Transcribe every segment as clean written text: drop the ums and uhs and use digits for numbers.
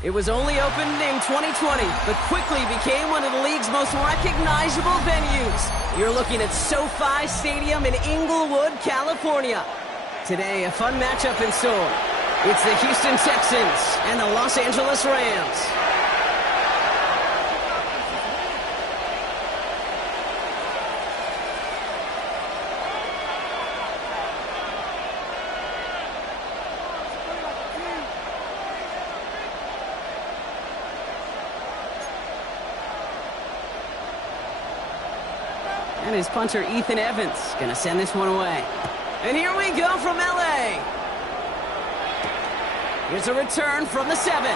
It was only opened in 2020, but quickly became one of the league's most recognizable venues. You're looking at SoFi Stadium in Inglewood, California. Today, a fun matchup in store. It's the Houston Texans and the Los Angeles Rams. And his punter, Ethan Evans, going to send this one away. And here we go from L.A. Here's a return from the 7. Oh,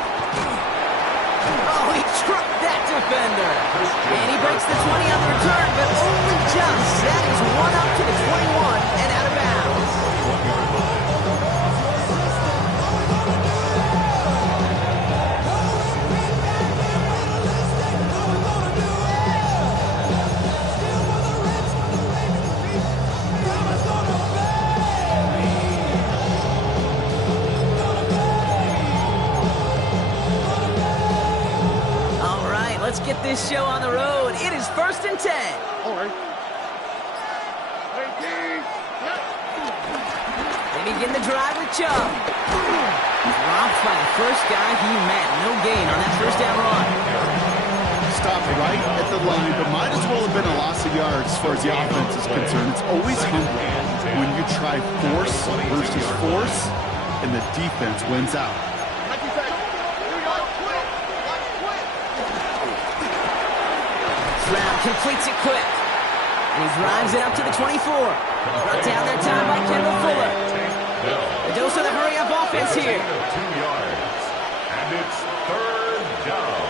he trucked that defender. And he breaks the 20 on the return, but only just. That is one up to the 21 and out of bounds. Let's get this show on the road. It is 1st and 10. All right. They begin the drive with Chubb. Dropped by the first guy he met. No gain on that first down run. Stopped right at the line, but might as well have been a loss of yards as far as the offense is concerned. It's always humbling when you try force versus force, and the defense wins out. Stroud completes it quick. And he drives it up to the 24. Brought down that time by Kendall Fuller. A dose of the hurry-up offense here. 2 yards. And it's 3rd down.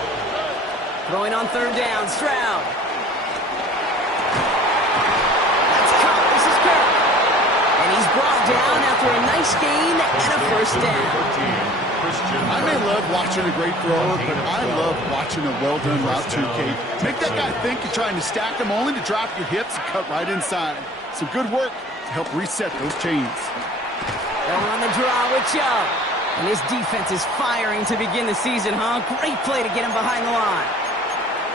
Throwing on 3rd down, Stroud. That's caught. This is Kirk. And he's brought down after a nice gain and a first down. I may love watching a great thrower, but I love watching a well-done route too, Kate. Make that guy think you're trying to stack him only to drop your hips and cut right inside. Some good work to help reset those chains. They're on the draw with Chubb. And his defense is firing to begin the season, huh? Great play to get him behind the line.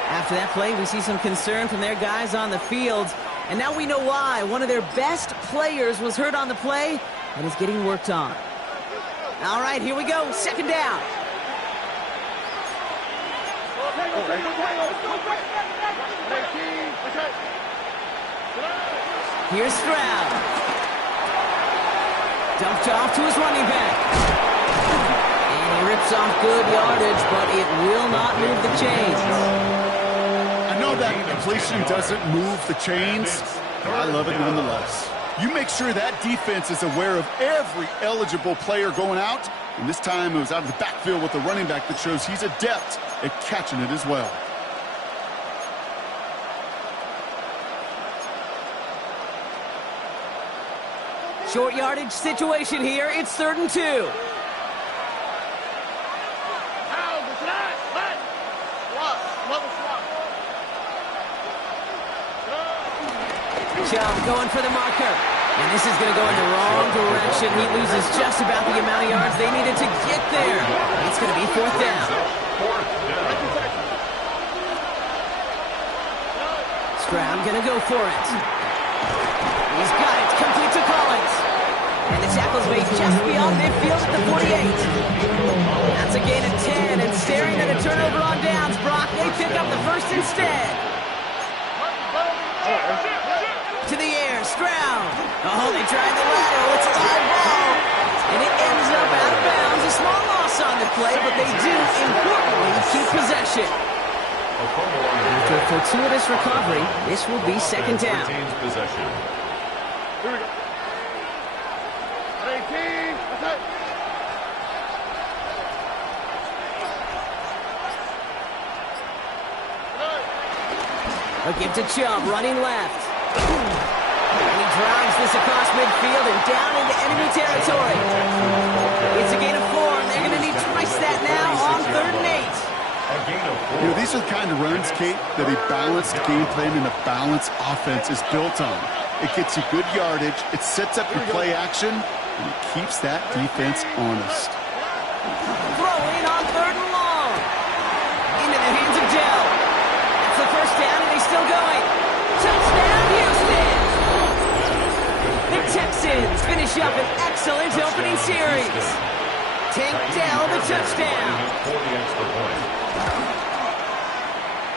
After that play, we see some concern from their guys on the field. And now we know why. One of their best players was hurt on the play and is getting worked on. All right, here we go. 2nd down. Here's Stroud. Dumped off to his running back. And he rips off good yardage, but it will not move the chains. I know that completion doesn't move the chains, but I love it nonetheless. You make sure that defense is aware of every eligible player going out. And this time it was out of the backfield with the running back that shows he's adept at catching it as well. Short yardage situation here. It's 3rd and 2. Chubb going for the marker. And this is going to go in the wrong direction. He loses just about the amount of yards they needed to get there. It's going to be 4th down. Stroud going to go for it. He's got it. Complete to Collins. And the tackle's made just beyond midfield at the 48. That's a gain of 10. And staring at a turnover on downs, Brock, they pick up the first instead. To the air, Stroud. Oh, they tried the lateral. It's a live ball. And it ends up out of bounds. A small loss on the play, but they do, importantly, keep possession. After a fortuitous recovery, this will be 2nd down. Possession. Here we go. 18. That's it. A give to Chubb, running left. And he drives this across midfield and down into enemy territory. It's a gain of 4, and they're going to need twice that now on 3rd and 8. You know, these are the kind of runs, Kate, that a balanced game plan and a balanced offense is built on. It gets you good yardage, it sets up your play action, and it keeps that defense honest. Throwing on 3rd and long. down, and he's still going. Touchdown, Houston! The Texans finish up an excellent opening series. Tank Dell, the touchdown.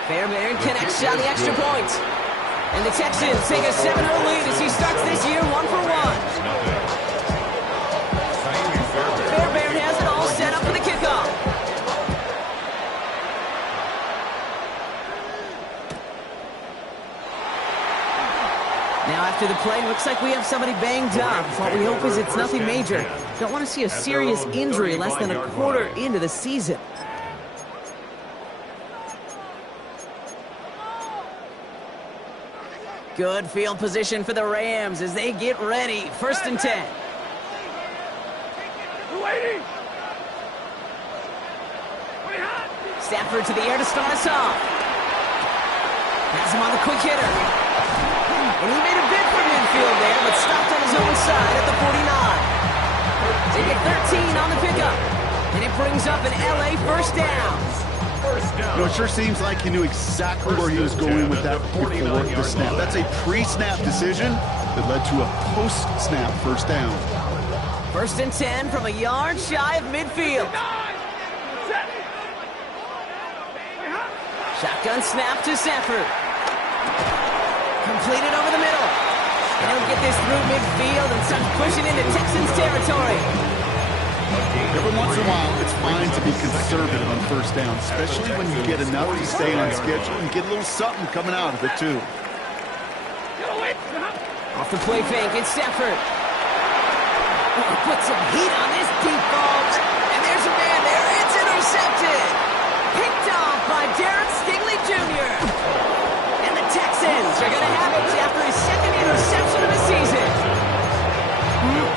Fairbairn connects on the extra point. And the Texans take a 7-0 lead as he starts this year 1 for 1. Fairbairn has it all set up for the kickoff. Now after the play, looks like we have somebody banged up. What we hope is it's nothing major. Don't want to see a serious injury less than a quarter into the season. Good field position for the Rams as they get ready. 1st and 10. Stafford to the air to start us off. Has him on the quick hitter. And he made a bid for midfield there, but stopped on his own side at the 49. They get 13 on the pickup. And it brings up an LA first down. You know, it sure seems like he knew exactly where he was going with that before the snap. That's a pre-snap decision that led to a post-snap first down. 1st and 10 from a yard shy of midfield. Shotgun snap to Stafford. Completed over the middle. And he'll get this through midfield and start pushing into Texans territory. Every once in a while, it's fine to be conservative on first down, especially when you get enough to stay on schedule and get a little something coming out of it, too. Off the play fake, it's Stafford. Put some heat on this deep ball. And there's a man there. It's intercepted. Picked off by Derek Stingley Jr. And the Texans are going to have it after his 2nd interception of the season.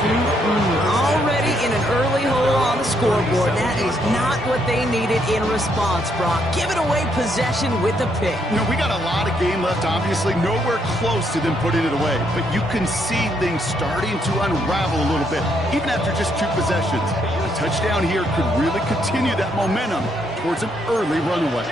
Already in an early hole on the scoreboard. That is not what they needed in response, Brock. Giving away possession with the pick. You know, we got a lot of game left, obviously. Nowhere close to them putting it away. But you can see things starting to unravel a little bit, even after just 2 possessions. A touchdown here could really continue that momentum towards an early runaway.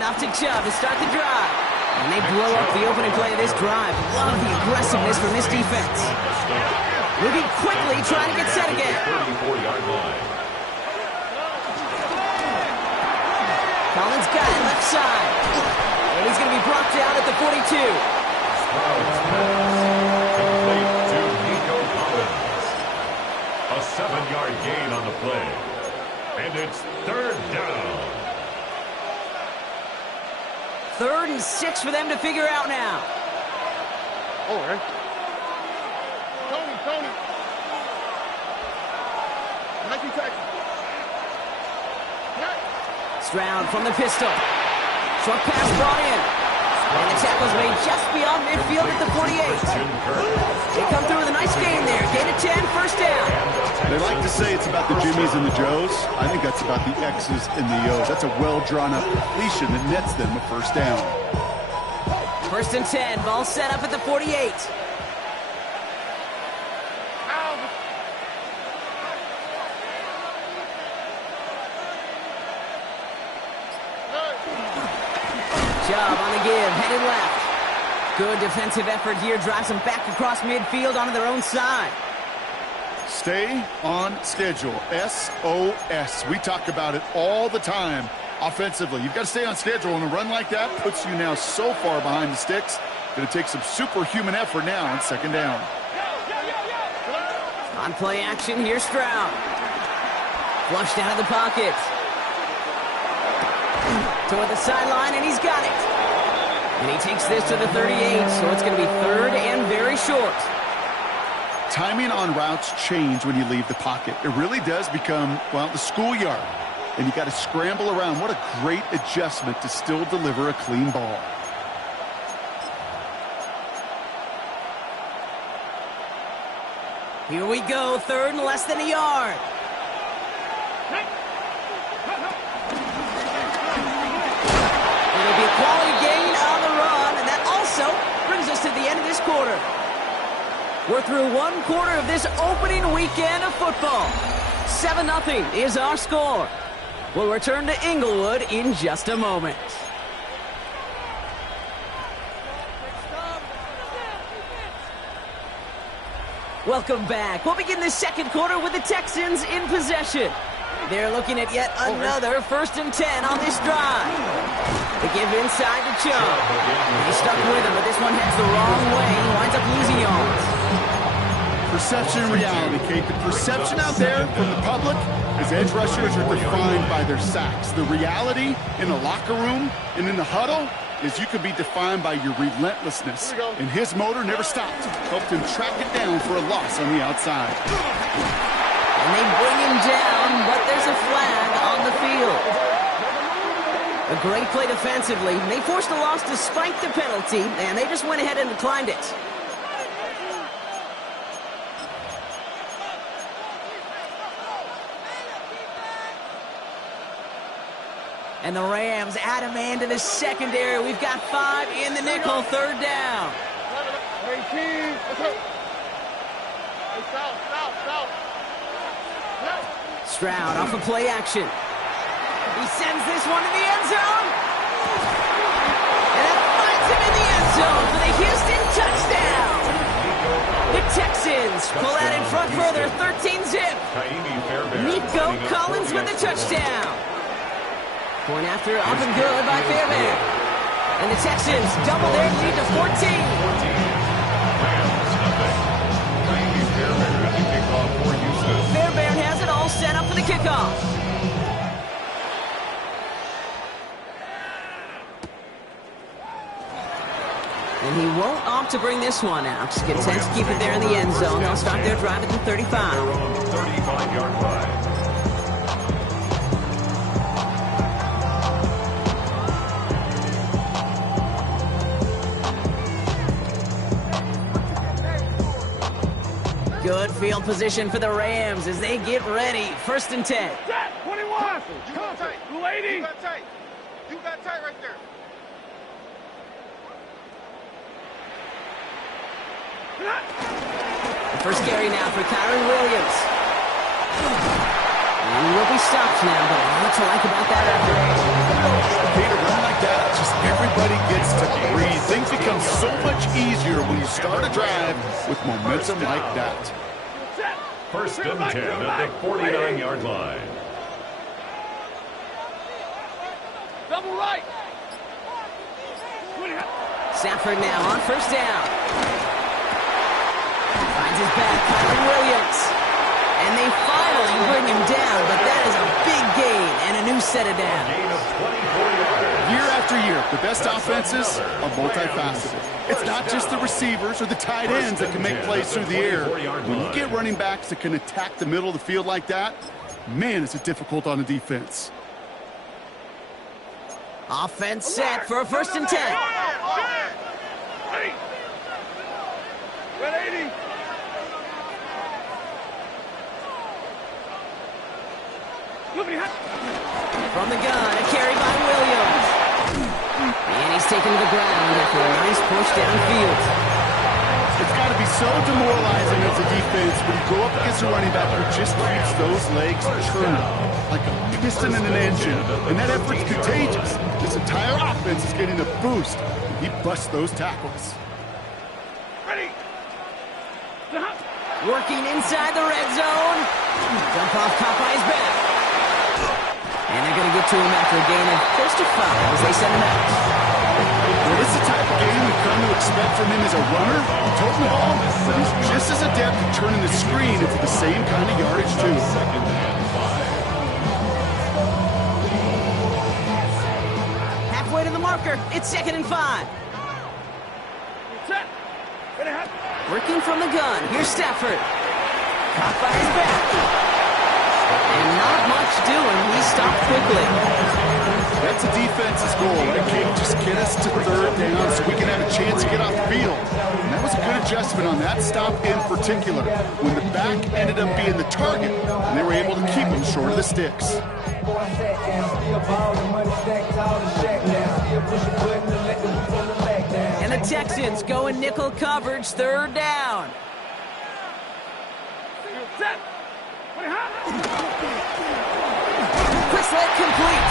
Off to Chubb to start the drive. And they blow up the opening play of this drive. Love the aggressiveness from this defense. Moving quickly, trying to get set again. Collins got it left side. And he's going to be brought down at the 42. A 7-yard gain on the play. And it's 3rd down. 3rd and 6 for them to figure out now. Tony. Nike tackle. Stroud from the pistol. Short pass brought in. And the tackle's made just beyond midfield at the 48. They come through with a nice gain there. Gain of 10, 1st down. They like to say it's about the Jimmies and the Joes. I think that's about the X's and the O's. That's a well-drawn-up completion that nets them a 1st down. 1st and 10. Ball set up at the 48. Chubb on the give, headed left. Good defensive effort here, drives them back across midfield onto their own side. Stay on schedule. SOS. We talk about it all the time offensively. You've got to stay on schedule, and a run like that puts you now so far behind the sticks. Going to take some superhuman effort now on 2nd down. On play action, here's Stroud. Flushed out of the pocket. Toward the sideline, and he's got it. And he takes this to the 38, so it's going to be 3rd and very short. Timing on routes change when you leave the pocket. It really does become, well, the schoolyard. And you got to scramble around. What a great adjustment to still deliver a clean ball. Here we go, 3rd and less than a yard. We're through one quarter of this opening weekend of football. 7-0 is our score. We'll return to Inglewood in just a moment. Welcome back. We'll begin the second quarter with the Texans in possession. They're looking at yet another 1st and 10 on this drive. They give inside to Chubb. He's stuck with him, but this one heads the wrong way. He winds up losing yards. Perception and reality, Kate. The perception out there from the public is edge rushers are defined by their sacks. The reality in the locker room and in the huddle is you could be defined by your relentlessness. And his motor never stopped. Helped him track it down for a loss on the outside. And they bring him down, but there's a flag on the field. A great play defensively. They forced a loss despite the penalty, and they just went ahead and declined it. And the Rams add a man to the secondary. We've got 5 in the nickel, 3rd down. Stroud off of play action. He sends this one to the end zone. And it finds him in the end zone for the Houston touchdown. The Texans pull out in front for their 13-zip. Nico Collins with the touchdown. Point after, up and good by Fairbairn. And the Texans double their lead to 14. Fairbairn has it all set up for the kickoff. And he won't opt to bring this one out. Content to keep it there in the end zone. They'll start their drive at the 35. 35-yard line. Good field position for the Rams as they get ready. 1st and 10. 21. You got tight. Lady. You got tight. You got tight right there. The first carry now for Kyron Williams. And he will be stopped now, but what to like about that effort? Peter, run like that, just everybody gets to breathe. Things become so much easier when you start a drive with momentum like that. 1st and 10 at the 49-yard line. Double right. Stafford now on 1st down. Finds his back, Kyron Williams. And they finally bring him down, but that is a big gain and a new set of down. Gain of 24 yards. Year after year, the best offenses are multifaceted. It's not just the receivers or the tight ends that can make plays through the air. When you get running backs that can attack the middle of the field like that, man, is it difficult on the defense. Offense set for a 1st and 10. 180. From the gun, a carry by Williams. And he's taken to the ground after a nice push downfield. It's got to be so demoralizing as a defense when you go up against a running back who just keeps those legs turning like a piston in an engine. And that effort's contagious. This entire offense is getting a boost. He busts those tackles. Ready. Working inside the red zone. Jump off caught by his back. And they're going to get to him after a gain of close to 5 as they send him out. Well, this is the type of game we've come to expect from him as a runner, toting the ball, but he's just as adept at turning the screen into the same kind of yardage, too. Halfway to the marker, it's 2nd and 5. Working from the gun, here's Stafford. Caught by his back. And not much doing. He stopped quickly. That's a defense's goal, right, King? Just get us to 3rd down so we can have a chance to get off the field. And that was a good adjustment on that stop in particular, when the back ended up being the target, and they were able to keep him short of the sticks. And the Texans go in nickel coverage, 3rd down. Quick slant complete.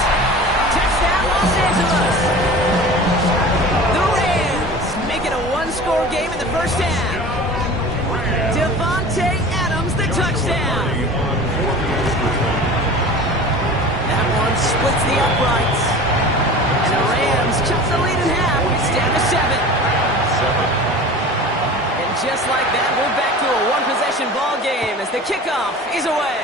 Touchdown, Los Angeles. The Rams make it a one-score game in the first half. Devontae Adams, the touchdown. That one splits the uprights. And the Rams cut the lead in half. It's down to 7. And just like that, we're back to a one-possession ball game as the kickoff is away.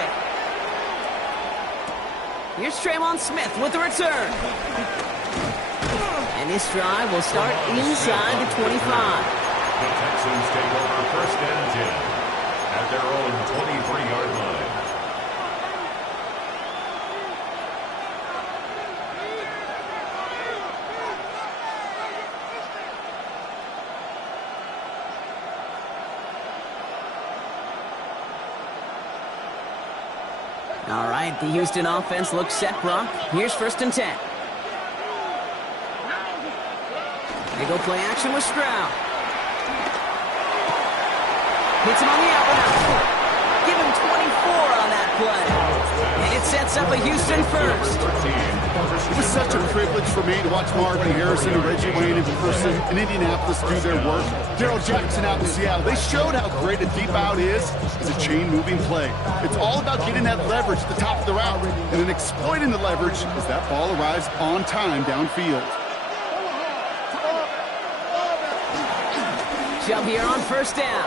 Here's Tremon Smith with the return. And this drive will start inside the 25. The Texans take over first and 10 at their own 23-yard line. All right, the Houston offense looks set, Brock. Here's first and 10. They go play action with Stroud. Hits him on the out route. Give him 24 on that play. And it sets up a Houston first. It was such a privilege for me to watch Marvin Harrison and Reggie Wayne in person in Indianapolis do their work. Darrell Jackson out in Seattle. They showed how great a deep out is as a chain-moving play. It's all about getting that leverage at the top of the route and then exploiting the leverage as that ball arrives on time downfield. Chubb here on first down.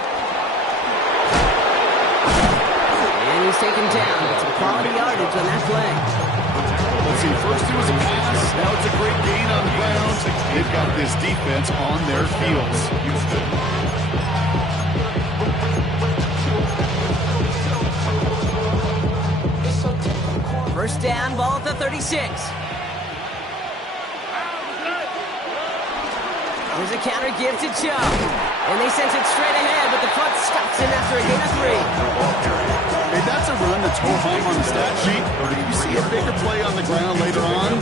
And he's taken down. It's a quality yardage on that play. Let's see, first it was a pass, now it's a great gain on the ground. They've got this defense on their heels. First down, ball at the 36. There's a counter give to Chubb. And they sent it straight ahead, but the punt stops him after a gain of 3. Hey, that's a run that's home on the stat sheet. But if you see a bigger play on the ground later on,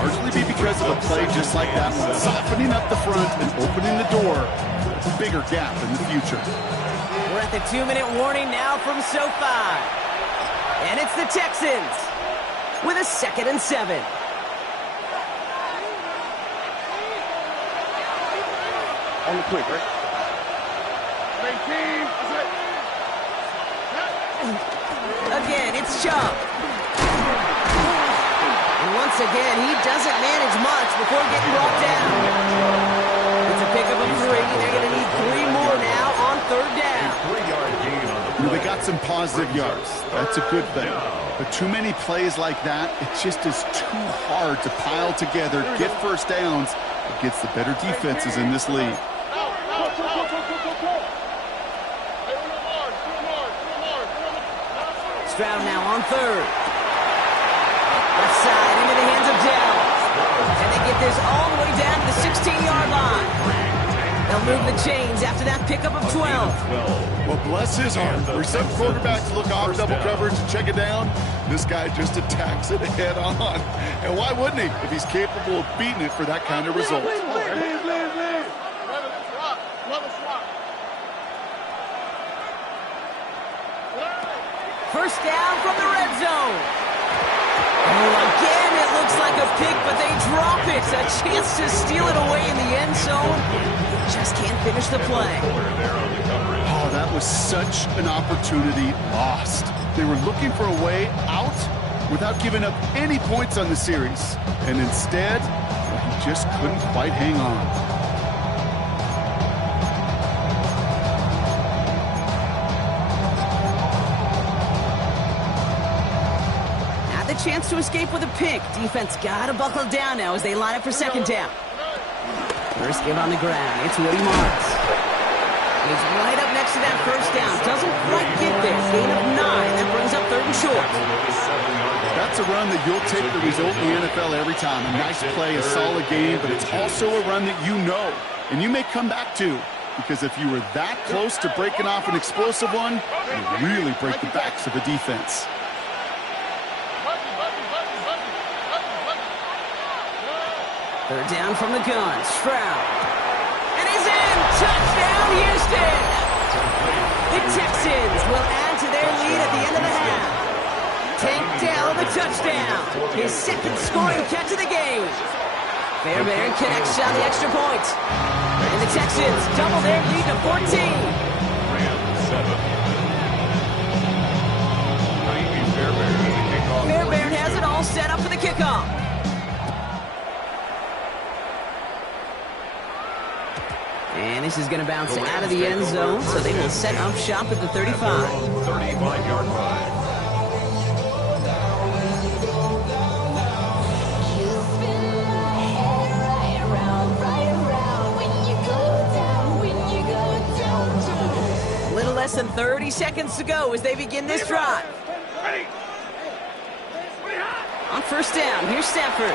largely be because of a play just like that one. Softening up the front and opening the door. A bigger gap in the future. We're at the 2-minute warning now from SoFi. And it's the Texans with a 2nd and 7. On the quick, right? Again, it's Chubb. And once again, he doesn't manage much before getting brought down. It's a pickup of 3. They're going to need 3 more now on 3rd down. They got some positive yards. That's a good thing. But too many plays like that, it just is too hard to pile together, get first downs against the better defenses in this league. Stroud now on 3rd. Left side into the hands of Dell. And they get this all the way down to the 16-yard line. They'll move the chains after that pickup of 12. Well, bless his heart. For some quarterbacks look off double coverage and check it down, this guy just attacks it head on. And why wouldn't he if he's capable of beating it for that kind of result? First down from the red zone. Oh, again, it looks like a pick, but they drop it. A chance to steal it away in the end zone. Just can't finish the play. Oh, that was such an opportunity lost. They were looking for a way out without giving up any points on the series. And instead, he just couldn't quite hang on. Chance to escape with a pick. Defense got to buckle down now as they line up for 2nd down. First give on the ground. It's Woody Marks. He's right up next to that first down. Doesn't quite get there. Gain of 9. That brings up 3rd and short. That's a run that you'll take the result in the NFL every time. A nice play, a solid game, but it's also a run that you know and you may come back to, because if you were that close to breaking off an explosive one, you really break the backs of the defense. Third down from the gun. Stroud. And he's in! Touchdown, Houston! The Texans will add to their lead a touchdown. His second scoring catch of the game. Fairbairn connects on the extra point. And the Texans double their lead to 14. Rams 7. Fairbairn has it all set up for the kickoff. And this is going to bounce out of the end zone, so they will set up shop at the 35. 35-yard line. A little less than 30 seconds to go as they begin this drive. On first down, here's Stafford.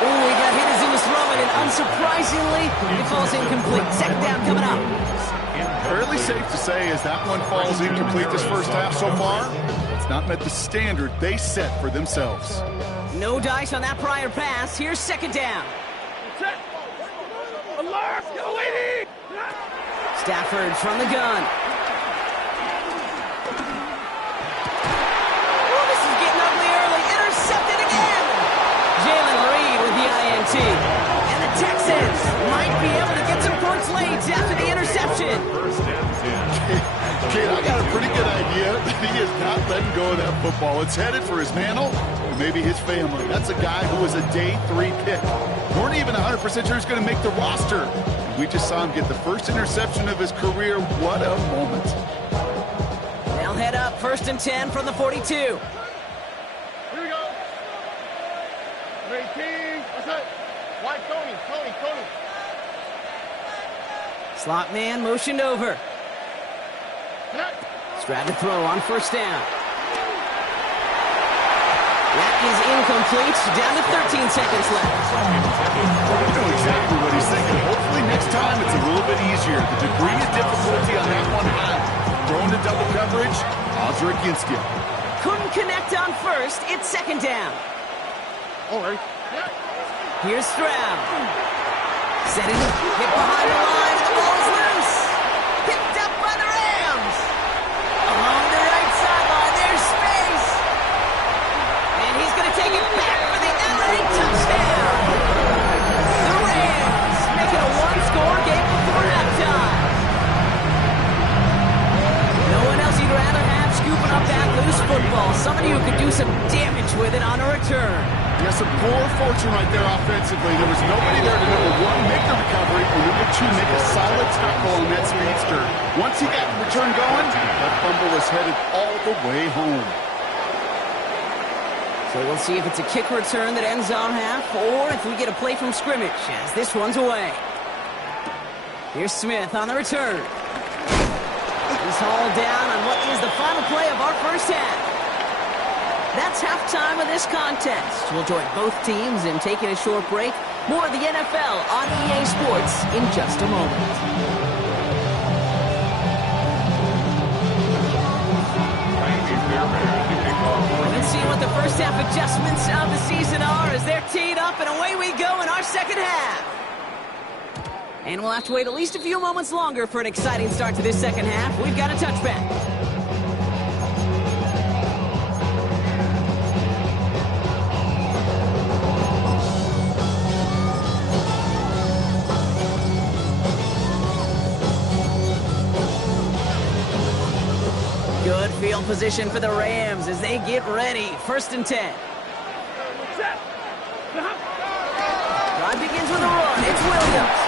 Oh, he got hit as he was throwing, and unsurprisingly, it falls incomplete. Second down coming up. Fairly safe to say as that one falls incomplete this first half so far, it's not met the standard they set for themselves. No dice on that prior pass. Here's second down. Alert! Go, lady! Stafford from the gun. Oh, this is getting ugly early. Intercepted again. Jalen Reed with the INT. And the Texans might be able to get some points late after the interception. First and 10. Kid, I got a pretty good idea that he is not letting go of that football. It's headed for his mantle, or maybe his family. That's a guy who was a day 3 pick. Weren't even 100% sure he's going to make the roster. We just saw him get the first interception of his career. What a moment. They'll head up first and 10 from the 42. Here we go. Ready, team. What's up? White Tony. Slot man motioned over. Strad to throw on first down. That is incomplete. Down to 13 seconds left. I know exactly what he's thinking. Hopefully next time it's a little bit easier. The degree of difficulty on that one high. Thrown to double coverage, odds are against you. Couldn't connect on first. It's second down. All right. Here's Stroud. Setting it. Hit behind the line. And the ball is loose. Picked up by the Rams. Along the right sideline. There's space. And he's going to take it back for the LA touchdown. The Rams make it a one-score game before halftime. No one else you'd rather have scooping up that loose football. Somebody who could do some damage with it on a return. Yeah, some poor fortune right there offensively. There was nobody there to, number one, make the recovery, or number two, make a solid tackle on that speedster. Once he got the return going, that fumble was headed all the way home. So we'll see if it's a kick return that ends on half, or if we get a play from scrimmage as this one's away. Here's Smith on the return. He's hauled down on what is the final play of our first half. That's halftime of this contest. We'll join both teams in taking a short break. More of the NFL on EA Sports in just a moment. Let's see what the first half adjustments of the season are as they're teed up, and away we go in our second half. And we'll have to wait at least a few moments longer for an exciting start to this second half. We've got a touchback. Good field position for the Rams as they get ready. First and 10. Drive begins with a run. It's Williams.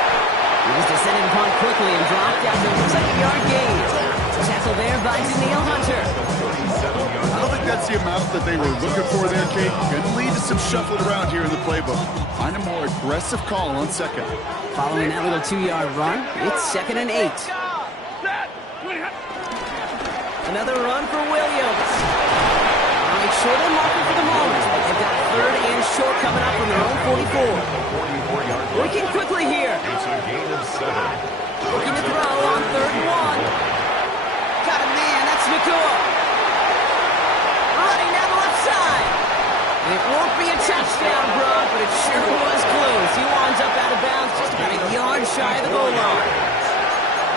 He was descending punt quickly and dropped after a 2-yard gain. Tackle there by Daniil Hunter. I don't think that's the amount that they were looking for there, Kate. Going to lead to some shuffling around here in the playbook. Find a more aggressive call on second. Following that little 2-yard run, it's second and 8. Another run for Williams. It's short of the marker for the moment, but they've got third and short coming up from their own 44. Working quickly here. It's a gain of 7. Looking to throw on third and 1. Got a man, that's Nakua. Running down the left side. And it won't be a touchdown, bro, but it sure was close. He winds up out of bounds just about a yard shy of the goal line.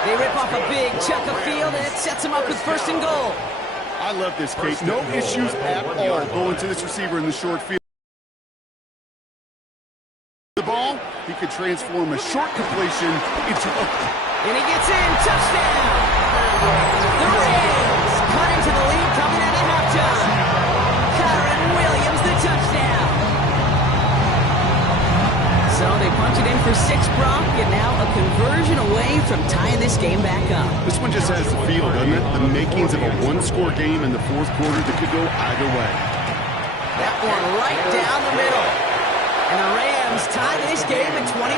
They rip off a big chunk of field, and it sets them up with first and goal. I love this, Kate. No issues at all going to this receiver in the short field. The ball, he could transform a short completion into a... And he gets in. Touchdown! The Rams cut into the lead coming out of halftime. Kyren Williams, the touchdown. So they punch it in for 6, Brock, and now a conversion away from tying this game back up. This one just has the feel, doesn't it? The makings of a one-score game in the fourth quarter that could go either way. That one right down the middle. And the Rams tie this game at 21.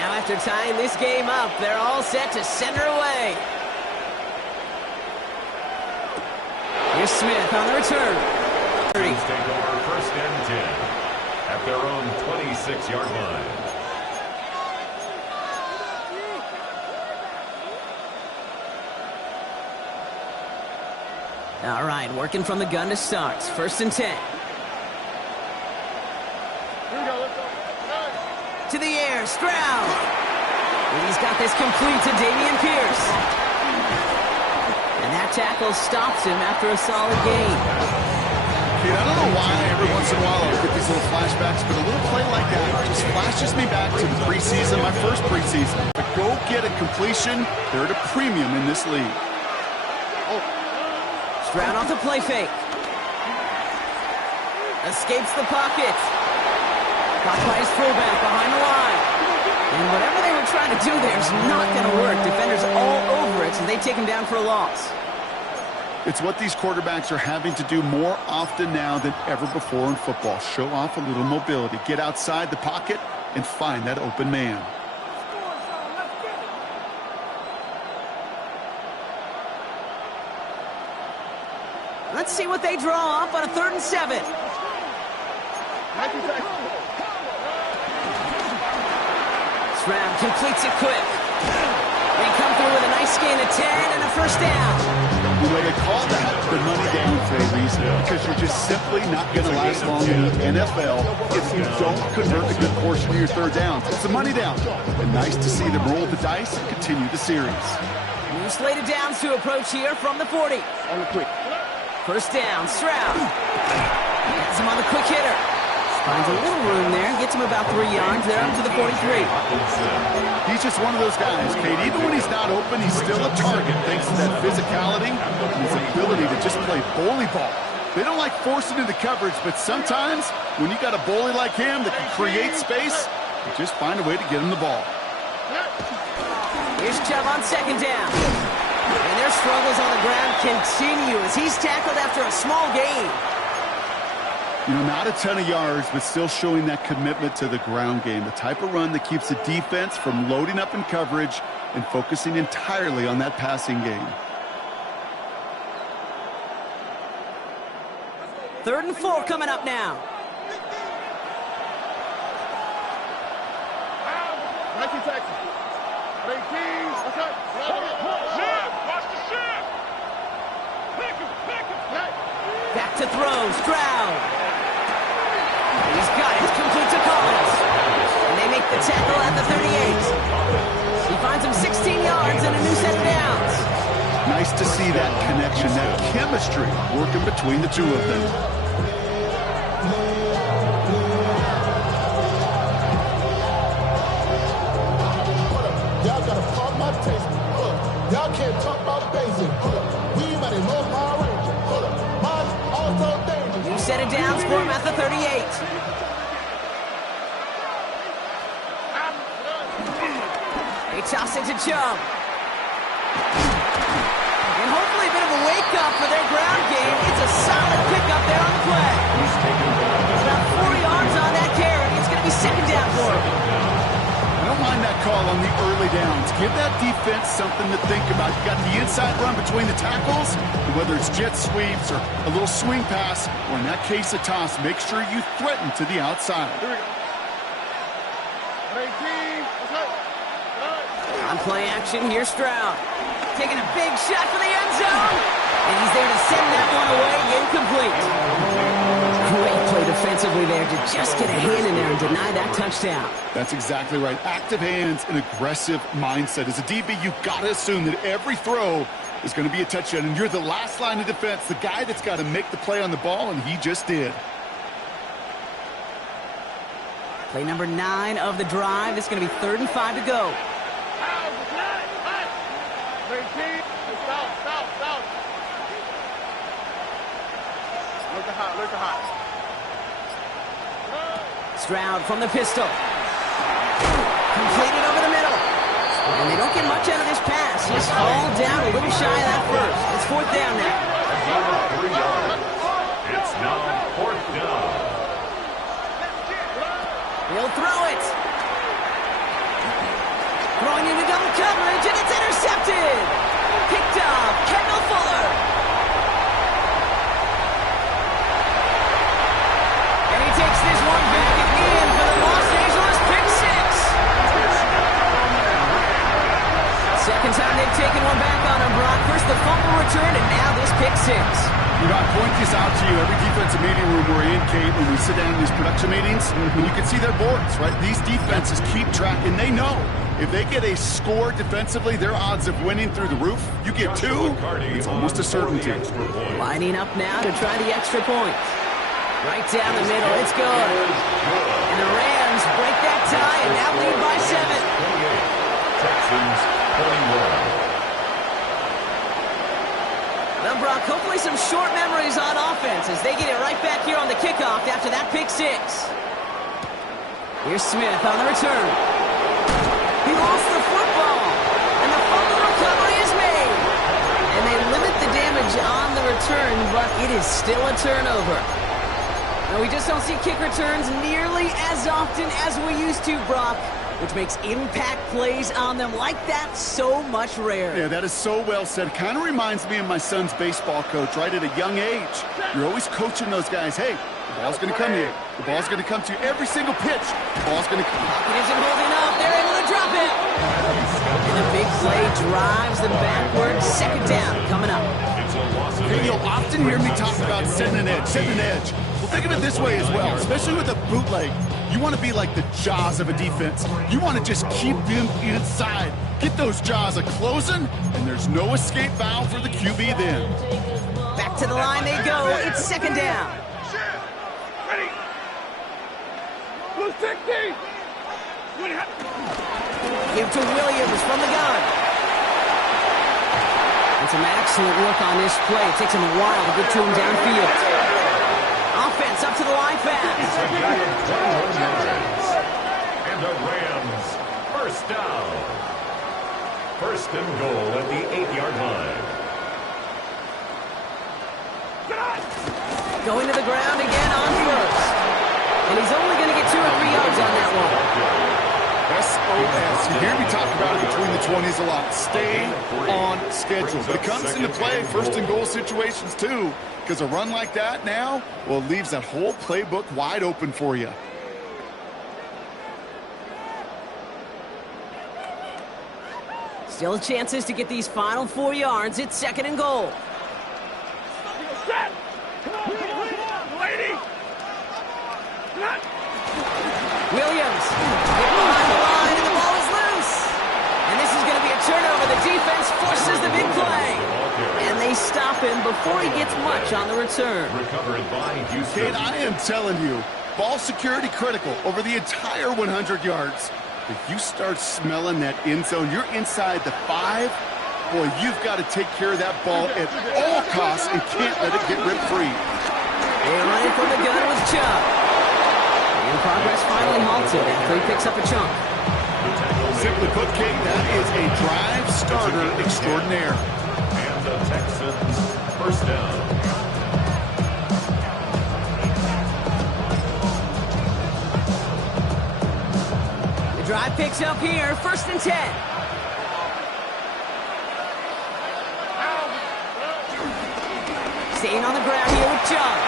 Now after tying this game up, they're all set to send her away. Here's Smith on the return. Take over 1st and 10 at their own 26-yard line. All right, working from the gun to start. 1st and 10. Here we go. Let's go. To the air, Stroud. And he's got this complete to Dameon Pierce. And that tackle stops him after a solid gain. Kate, I don't know why every once in a while I'll get these little flashbacks, but a little play like that just flashes me back to the preseason, my first preseason. To go get a completion, they're at a premium in this league. Stroud off the play fake. Escapes the pocket. Caught by his fullback behind the line. And whatever they were trying to do there is not going to work. Defenders all over it, so they take him down for a loss. It's what these quarterbacks are having to do more often now than ever before in football. Show off a little mobility. Get outside the pocket and find that open man. Let's see what they draw up on a 3rd and 7. Stroud completes it quick. They come through with a nice gain of 10 and a 1st down. You know, they call that the money down for a reason, because you're just simply not going to last long in the NFL if you don't convert a good portion of your 3rd downs. It's a money down. And nice to see them roll the dice and continue the series. New slated downs to approach here from the 40. On the quick. 1st down, Stroud. Gets him on the quick hitter. Finds a little room there. Gets him about 3 yards. They're up to the 43. He's just one of those guys, Kate. Even when he's not open, he's still a target thanks to that physicality and his ability to just play bully ball. They don't like forcing into coverage, but sometimes when you got a bully like him that can create space, you just find a way to get him the ball. Here's Chubb on 2nd down. And their struggles on the ground continue as he's tackled after a small gain. You know, not a ton of yards, but still showing that commitment to the ground game. The type of run that keeps the defense from loading up in coverage and focusing entirely on that passing game. 3rd and 4 coming up now. Nike Texas. Big keys. Okay. Watch the ship. Pick him. Back to throw, Stroud. He's got it, complete to Collins. And they make the tackle at the 38. He finds him 16 yards and a new set of downs. Nice to see that connection, that chemistry working between the two of them. Y'all gotta pump my taste. Y'all can't talk about basic. We might as well Power Ranger. Mine's also dangerous. New set of downs for him at the 38. They toss it to Chubb. And hopefully a bit of a wake-up for their ground game. It's a solid pickup there on the play. About 4 yards on that carry. It's going to be 2nd down for him. I don't mind that call on the early downs. Give that defense something to think about. You got the inside run between the tackles, and whether it's jet sweeps or a little swing pass, or in that case a toss, make sure you threaten to the outside. Here we go. 18. On play action, here's Stroud. Taking a big shot for the end zone. And he's there to send that one away, incomplete. Great play defensively there to just get a hand in there and deny that touchdown. That's exactly right. Active hands and aggressive mindset. As a DB, you've got to assume that every throw is going to be a touchdown, and you're the last line of defense, the guy that's got to make the play on the ball, and he just did. Play number 9 of the drive. It's going to be 3rd and 5 to go. Stroud from the pistol. Completed over the middle. And they don't get much out of this pass. Just fall down a little shy of that first. It's 4th down now. It's now 4th down. He'll throw it. Throwing into double coverage, and it's intercepted. Picked up, Kendall Fuller. And he takes this one back and in for the Los Angeles pick 6. Second time they've taken one back on him, Brock. First the fumble return, and now this pick 6. You know, I point this out to you every defensive meeting room we're in, Kate, when we sit down in these production meetings, and you can see their boards, right? These defenses keep track, and they know if they get a score defensively, their odds of winning through the roof. You get 2, it's almost a certainty. Lining up now to try the extra point. Right down the middle, it's good. And the Rams break that tie and now lead by 7. Texans 21. Well, Brock, hopefully some short memories on offense as they get it right back here on the kickoff after that pick 6. Here's Smith on the return. He lost the football, and the fumble recovery is made. And they limit the damage on the return, but it is still a turnover. Now, we just don't see kick returns nearly as often as we used to, Brock, which makes impact plays on them like that so much rarer. Yeah, that is so well said. It kind of reminds me of my son's baseball coach, right? At a young age, you're always coaching those guys, hey, the ball's going to come here. The ball's going to come to you every single pitch. The ball's going to come. Pocket isn't holding up. They're able to drop it. And the big play drives them backwards. Second down coming up. Hey, you'll often hear me talk about setting an edge, setting an edge. Well, think of it this way as well, especially with a bootleg. You want to be like the jaws of a defense. You want to just keep them inside. Get those jaws a-closing, and there's no escape valve for the QB then. Back to the line they go. It's second down. Ready. Blue 60. Give to Williams from the gun. And some excellent work on this play. It takes him a while to get to him downfield. Offense up to the line fast. And the Rams, first down. First and goal at the 8-yard line. Going to the ground again on first. And he's only going to get 2 or 3 yards on that one. SOS. You hear me talk about it between the 20s a lot. Stay on schedule. But it comes into play first and goal situations too. Because a run like that now, well, it leaves that whole playbook wide open for you. Still chances to get these final 4 yards. It's second and goal. Set. Lady. Williams hit behind the line, and the ball is loose. And this is going to be a turnover. The defense forces the big play. And they stop him before he gets much on the return. Recovered by Houston. Kate, I am telling you, ball security critical over the entire 100 yards. If you start smelling that end zone, you're inside the 5, boy, you've got to take care of that ball at all costs and can't let it get ripped free. They're running from the gun with Chubb. And progress finally halted after he picks up a chunk. Simply put, Kate, that is a drive starter extraordinaire. And the Texans, first down. The drive picks up here, first and 10. Staying on the ground here with Chubb.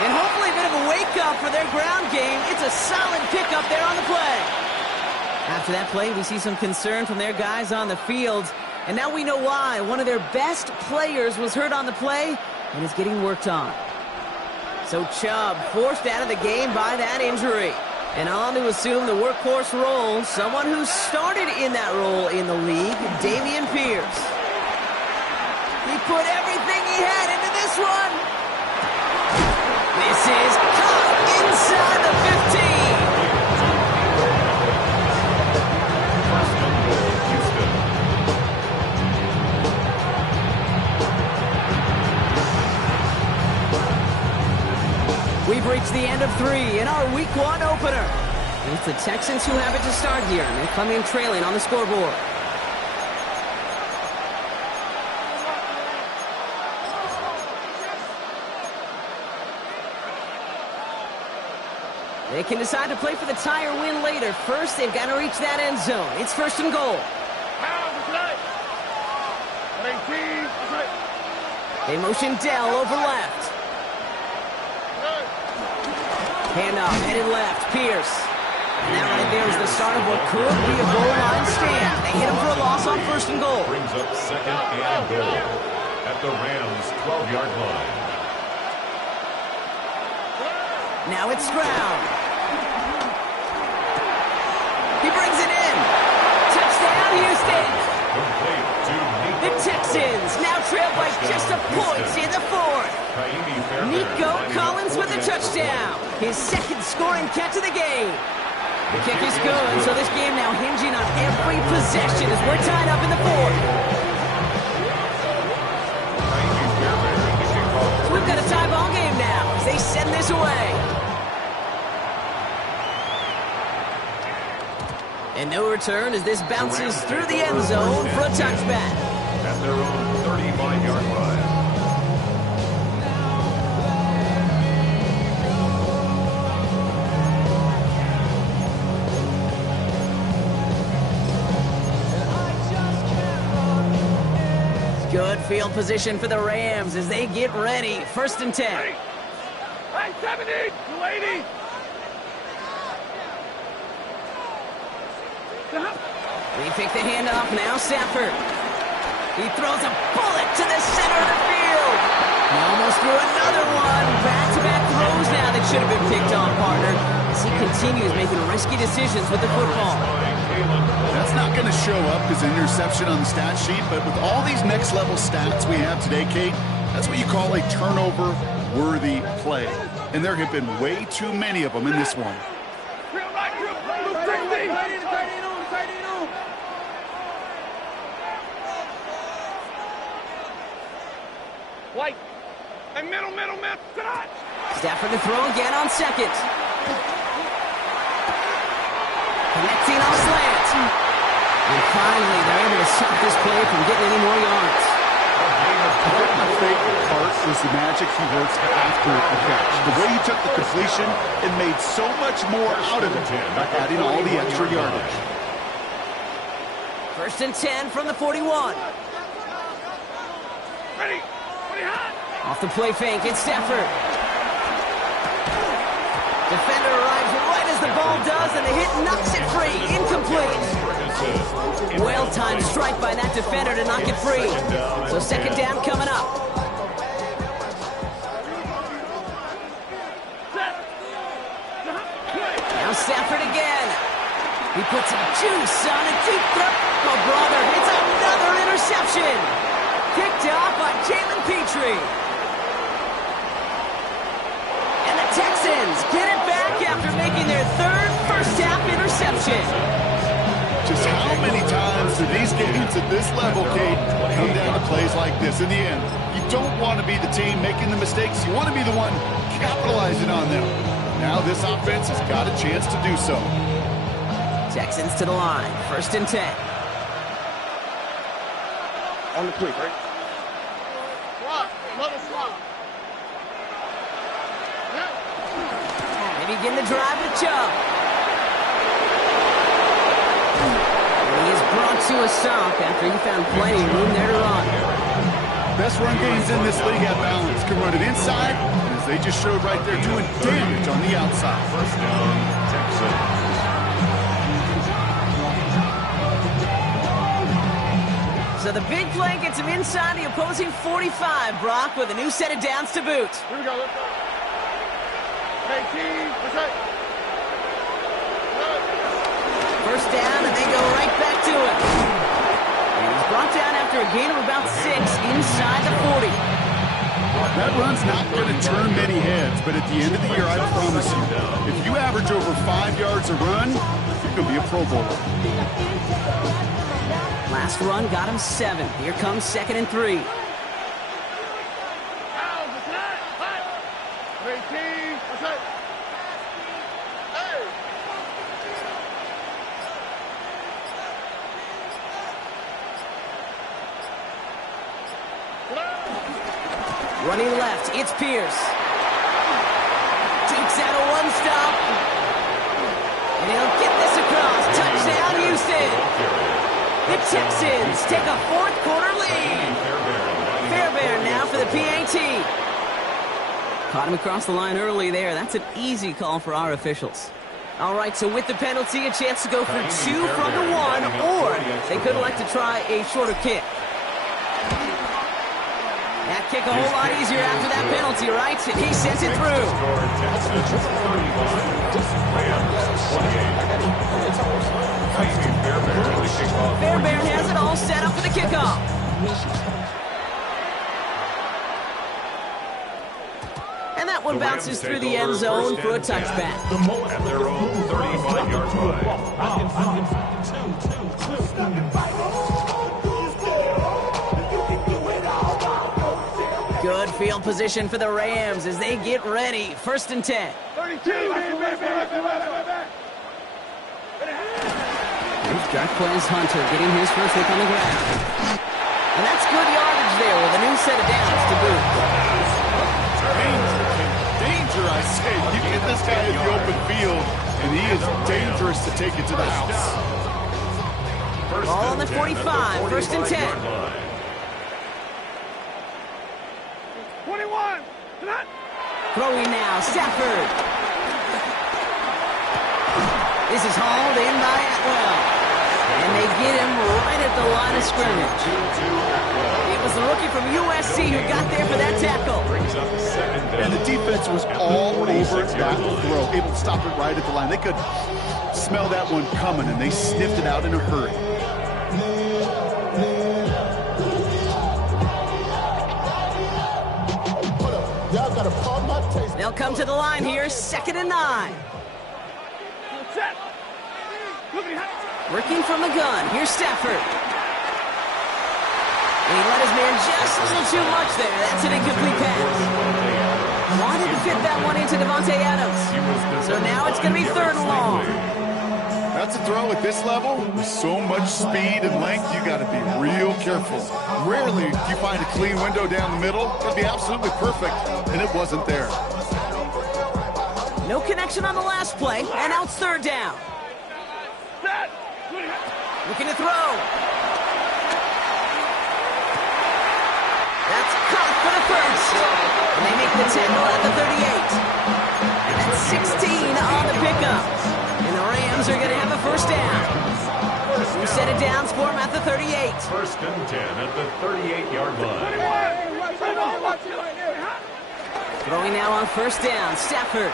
And hopefully a bit of a wake-up for their ground game. It's a solid pickup there on the play. After that play, we see some concern from their guys on the field. And now we know why. One of their best players was hurt on the play and is getting worked on. So Chubb forced out of the game by that injury. And on to assume the workhorse role, someone who started in that role in the league, Dameon Pierce. He put everything he had into this one. This is caught inside the 15. We've reached the end of 3 in our Week 1 opener. It's the Texans who have it to start here, and they come in trailing on the scoreboard. They can decide to play for the tie or win later. First, they've got to reach that end zone. It's 1st and goal. They motion Dell over left. Handoff, headed left, Pierce. And that right there is the start of what could be a goal line stand. They hit him for a loss on 1st and goal. Brings up 2nd and goal at the Rams' 12-yard line. Now it's Stroud. He brings it in. Touchdown, Houston. Complete to Nico. The Texans now trail by just a point in the 4th. Nico Collins with a touchdown. His 2nd scoring catch of the game. The kick is good, so this game now hinging on every possession as we're tied up in the 4th. So we've got a tie ball game now as they send this away. And no return as this bounces through the end zone for a touchback. At their own 35-yard line. Good field position for the Rams as they get ready. 1st and 10. Hey, 70, 280. They pick the handoff now, Stafford. He throws a bullet to the center of the field. He almost threw another one. Back-to-back throws now that should have been picked off, partner, as he continues making risky decisions with the football. That's not going to show up as an interception on the stat sheet, but with all these next-level stats we have today, Kate, that's what you call a turnover-worthy play. And there have been way too many of them in this one. White. And middle. Stafford to throw again on 2nd. Connecting on slant. And finally, they're able to stop this play from getting any more yards. My favorite part is the magic he works after the catch. The way he took the completion and made so much more out of it by adding all the extra yardage. 1st and 10 from the 41. Ready. Off the play fake, it's Stafford. Defender arrives right as the ball does, and the hit knocks it free. Incomplete. Well-timed strike by that defender to knock it free. So 2nd down coming up. Now Stafford again. He puts some juice on a deep throw. Oh, brother, it's another interception. Picked off by Jalen Petrie. And the Texans get it back after making their 3rd first-half interception. Just how many times do these games at this level, Kate, come down to plays like this? In the end, you don't want to be the team making the mistakes. You want to be the one capitalizing on them. Now this offense has got a chance to do so. Texans to the line. 1st and 10. On the quick, right? They begin the drive with Chubb. And he is brought to a stop after he found plenty of room there to run. Best run games in this league have balance. Can run it inside, and as they just showed right there, doing damage on the outside. 1st down, Texans. So the big play gets him inside the opposing 45, Brock, with a new set of downs to boot. Here we go. Let's go. First down, and they go right back to it. And he's brought down after a gain of about 6 inside the 40. That run's not going to turn many heads, but at the end of the year, I promise you, if you average over 5 yards a run, you're going to be a Pro Bowler. Last run got him 7. Here comes 2nd and 3. Running left, it's Pierce. Takes out a one-stop. And he'll get this across. Touchdown, Houston. The Texans take a 4th quarter lead. Fairbairn now for the PAT. Caught him across the line early there. That's an easy call for our officials. All right, so with the penalty, a chance to go for 2 from the 1, or they could like to try a shorter kick. That kick a whole lot easier after that penalty, right? And he sends it through. Fairbairn has it all set up for the kickoff. And that one bounces through the end zone for a touchback. At their own 35-yard line. Good field position for the Rams as they get ready. 1st and 10. 32. Here's Jarquez Hunter getting his first hit on the ground. And that's good yardage there with a new set of downs to boot. Danger, I say. You get this guy in the open field, and he is dangerous to take it to the house. Ball on the 45, 1st and 10. 21. Throwing now, Stafford. This is hauled in by Atwell. And they get him right at the line of scrimmage. It was the rookie from USC who got there for that tackle. And the defense was all over that throw, able to stop it right at the line. They could smell that one coming, and they sniffed it out in a hurry. They'll come to the line here, 2nd and 9. Working from the gun, here's Stafford. And he let his man just a little too much there. That's an incomplete pass. Wanted to fit that one into Devontae Adams. So now it's going to be 3rd and long. That's a throw at this level. With so much speed and length, you got to be real careful. Rarely do you find a clean window down the middle. It'd be absolutely perfect, and it wasn't there. No connection on the last play, and now it's 3rd down. Looking to throw. That's caught for the first. And they make the tackle at the 38. And that's 16 on the pickup. And the Rams are going to have a 1st down. Two set of downs for them at the 38. 1st and 10 at the 38-yard line. Throwing now on 1st down, Stafford.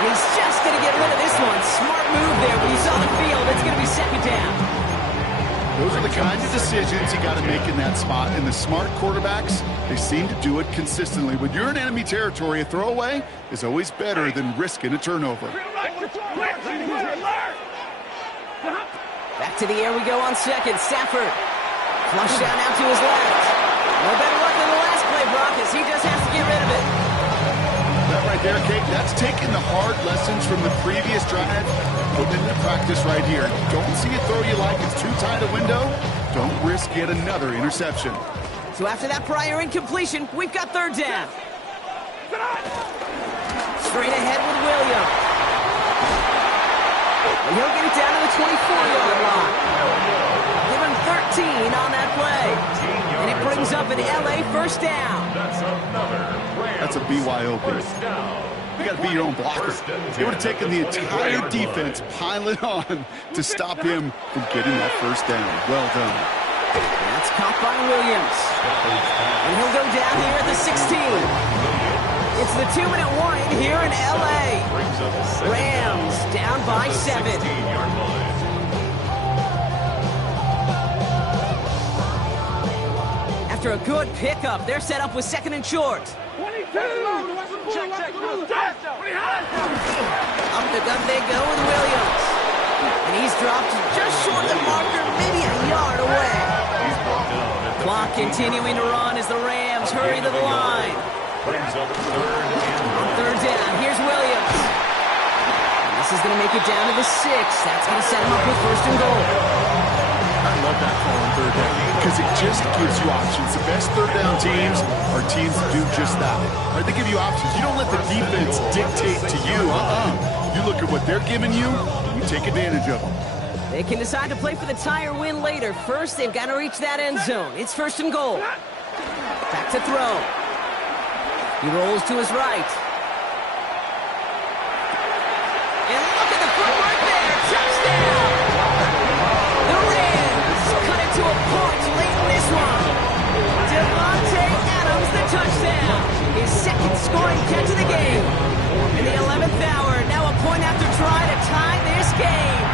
He's just going to get rid of this one. Smart move there. When you saw the field, it's going to be 2nd down. Those are the kinds of decisions you got to make in that spot. And the smart quarterbacks, they seem to do it consistently. When you're in enemy territory, a throwaway is always better than risking a turnover. Back to the air we go on 2nd. Stafford. Flush down out to his left. No better luck than the last play, Brock, as he just has to get rid of it. That right there, Kate, that's taking the hard lessons from the previous drive, putting it into practice right here. Don't see a throw you like, it's too tight a window. Don't risk yet another interception. So after that prior incompletion, we've got 3rd down. Straight ahead with William. And he'll get it down to the 24-yard line. Give him 13 on that play. And it brings up an LA 1st down. That's a BYOB. You got to be your own blocker. It would have taken the entire defense piling on to stop him from getting that 1st down. Well done. That's caught by Williams. And he'll go down here at the 16. It's the 2-minute warning here in L.A. Rams down by 7. After a good pickup, they're set up with 2nd and short. 22! Check. Up the gut they go with Williams. And he's dropped just short of the marker, maybe a yard away. Clock continuing to run as the Rams hurry to the line. Brings up On 3rd down, here's Williams. And this is going to make it down to the 6. That's going to set him up with 1st and goal. I love that call on 3rd down because it just gives you options. The best 3rd down teams are teams that do just that. Right, they give you options. You don't let the defense dictate to you. You look at what they're giving you, and you take advantage of them. They can decide to play for the tie or win later. First, they've got to reach that end zone. It's 1st and goal. Back to throw. He rolls to his right. And look at the footwork there. Touchdown! The Rams cut it to a point late in this one. Devontae Adams, the touchdown. His 2nd scoring catch of the game. In the 11th hour, now a point after try to tie this game.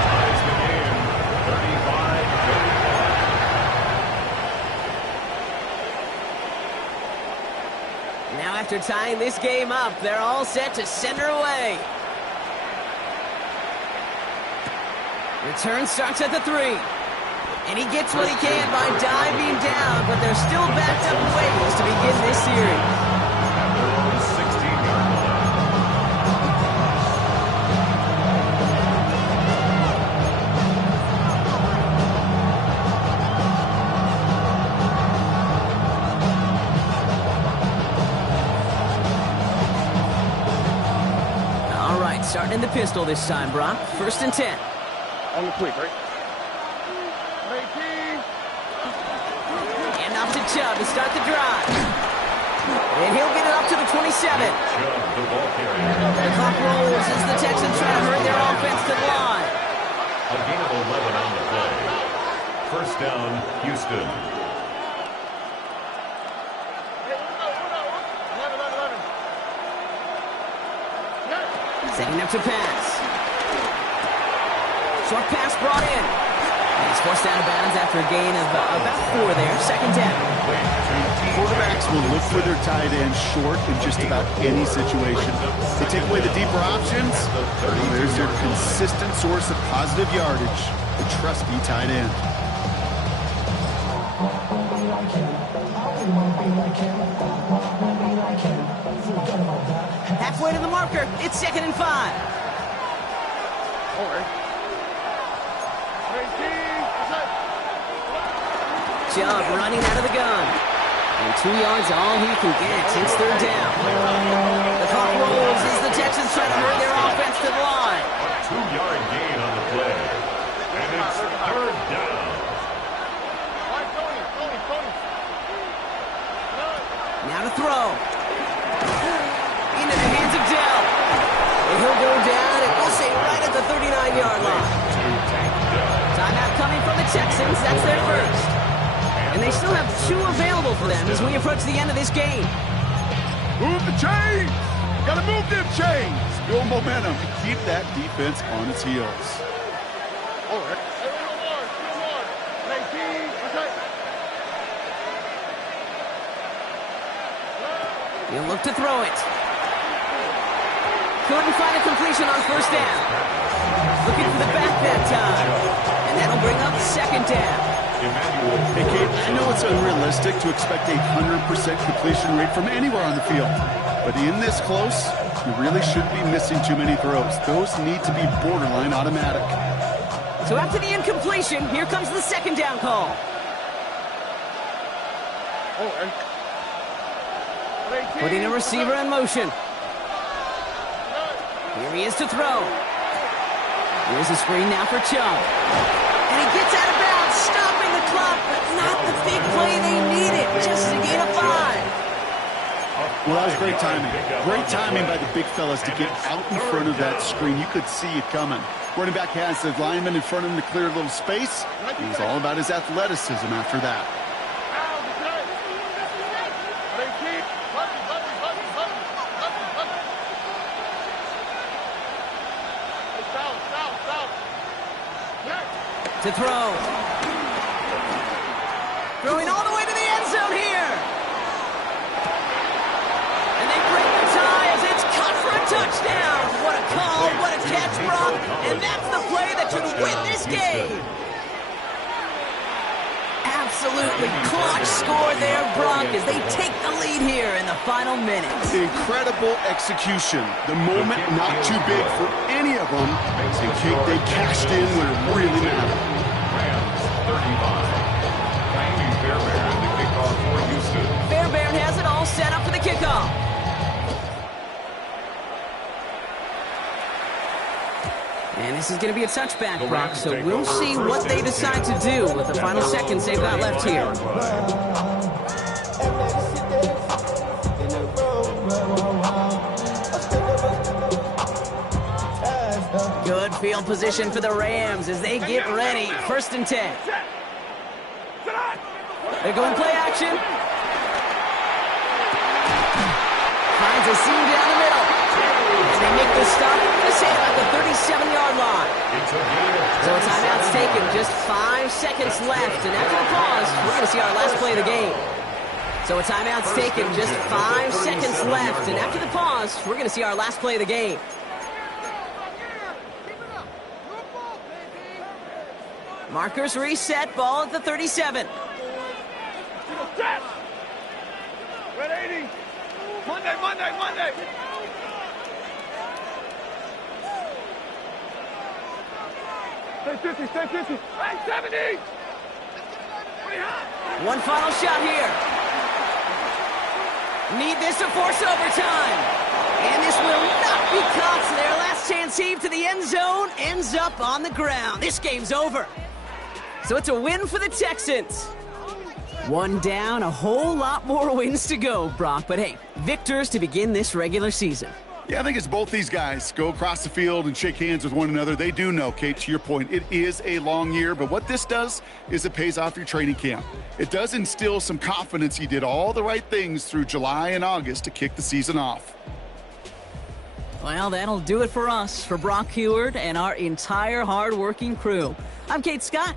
Ties the game, 35-35. Now after tying this game up, they're all set to send her away. Return starts at the 3. And he gets what he can by diving down, but they're still backed up ways to begin this series. At their own 16-yard line. All right, starting in the pistol this time, Brock. 1st and 10. On the quick, right? And off to Chubb to start the drive. And he'll get it up to the 27. Chubb, the ball carrier. The clock rolls as the Texans try to hurry their offense to the line. A gain of 11 on the play. 1st down, Houston. Setting up to pass. Short pass brought in. He's forced out of bounds after a gain of about 4 there. 2nd down. Quarterbacks will look for their tight end short in just about any situation. They take away the deeper options. There's their consistent source of positive yardage, the trusty tight end. Halfway to the marker. It's 2nd and 5. Chubb running out of the gun. And 2 yards all he can get. It's 3rd down. The clock rolls as the Texans try to hurry their offense to the line. A 2-yard gain on the play. And it's 3rd down. Now to throw. Into the hands of Dell. And he'll go down, and we'll say right at the 39-yard line. Timeout coming from the Texans. That's their first. And they still have 2 available for them as we approach the end of this game. Move the chains! Gotta move them chains! Build momentum. Keep that defense on its heels. He'll look to throw it. Couldn't find a completion on 1st down. Looking for the back that time. And that'll bring up 2nd down. Hey, Kate, I know it's unrealistic to expect a 100% completion rate from anywhere on the field. But in this close, you really shouldn't be missing too many throws. Those need to be borderline automatic. So after the incompletion, here comes the 2nd down call. Putting a receiver in motion. Here he is to throw. Here's a screen now for Chubb. And he gets out of bounds, stopping the clock, but not the big play they needed. Just a gain of 5. Well, that was great timing. Great timing by the big fellas to get out in front of that screen. You could see it coming. Running back has the lineman in front of him to clear a little space. It was all about his athleticism after that. to throw. Throwing all the way to the end zone here. And they break the tie as it's caught for a touchdown. What a call, what a catch, Brock. And that's the play that could win this game. Absolutely clutch score there, Brock, as they take the lead here in the final minutes. Incredible execution. The moment not too big for any of them. And Kate, they cashed in when it really mattered. Rams 35. Miami Fairbairn, the kickoff for Houston. Fairbairn has it all set up for the kickoff. And this is going to be a touchback, Brock, so we'll see what they decide to do with the final seconds they've got left here. Good field position for the Rams as they get ready. 1st and 10. They're going play action. Finds a seam down the middle. And they make the stop, let's say about the 37-yard line. So a timeout's taken, just 5 seconds left. And after the pause, we're going to see our last play of the game. So a timeout's taken, just 5 seconds left. And after the pause, we're going to see our last play of the game. Markers reset, ball at the 37. Red 80. Monday. Stay 50. Hey, 70. One final shot here. Need this to force overtime. And this will not be caught. So their last chance heave to the end zone ends up on the ground. This game's over. So it's a win for the Texans. One down, a whole lot more wins to go, Brock. But hey, victors to begin this regular season. Yeah, I think it's both these guys go across the field and shake hands with one another. They do know, Kate, to your point, it is a long year. But what this does is it pays off your training camp. It does instill some confidence. You did all the right things through July and August to kick the season off. Well, that'll do it for us, for Brock Huard and our entire hard-working crew. I'm Kate Scott.